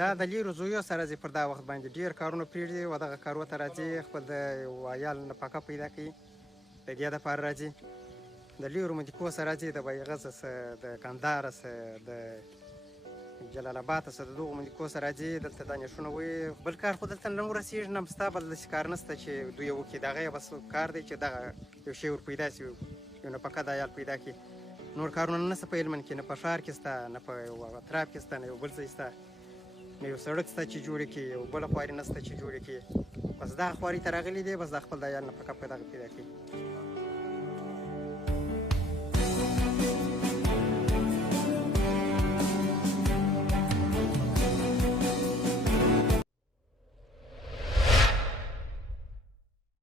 دا د لیرو زویو سره چې پر دا وخت باندې ډېر کارونه پرېږدي او دغه کارو ته راځي، خپل د یو عیال نفقه پیدا کوي، د دې دپاره راځي. د لیرو مدیکو څخه راځي، د بیغزه څخه، د کندهاره څخه، د جلال آباد څخه، د دغو مدیکو څخه راځي. دلته دا نېښونه وایي. بل کار خو دلته نه ورسېږي، نه ستا بل داسې کار نشته چې دوی یې وکړي. د هغه یې بس کار دی چې دغه یو شی ور پیدا شي، یو نفقه د عیال پیدا کړي. نور کارونه نشته په هلمند کې، نه په ښار کې شته، نه په یو اطراف کې شته، نه یو بل ځای شته، نه یو سړک شته چې جوړې کړي، یو بله خواري نشته چې جوړې کړي. بس دغه خواري ته راغلي دی، بس دا خپل د عیال نفقه په دغه پیدا کوي.